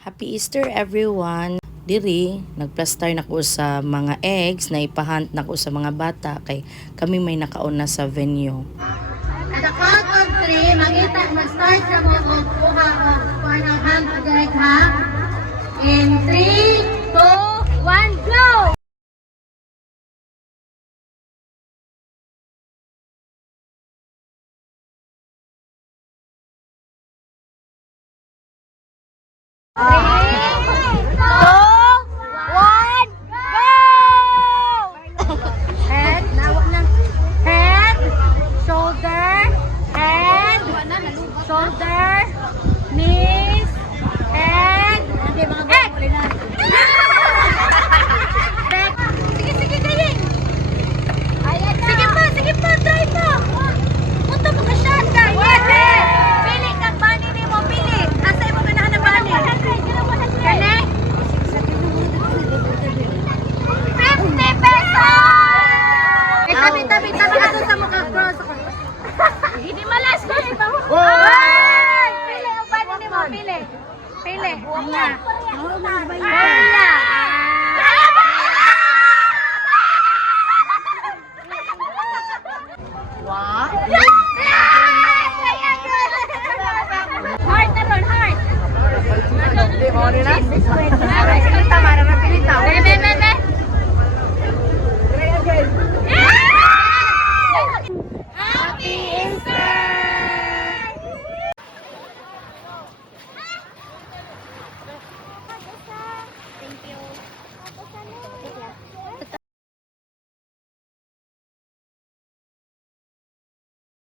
Happy Easter everyone! Diri, nagplaster na ko sa mga eggs na ipahunt na ko sa mga bata kay kami may nakauna sa venue. At the count of 3, mag-start na mo kung kuha o kuha ng hand egg ha. In 3, 2, 1, go! Shoulder, knees, head, egg! Sige, galing! Sige pa, try mo! Punta mo ka siya, yes! Pili kang bani ni mo, pili! Asa mo ganahan ng bani? Gani? 50 pesos! Tabi ka doon sa mukha cross ako. Hindi malas ko! Pili ang bani ni mo, pili! Pili! Nga! Heart na ron, heart! This way.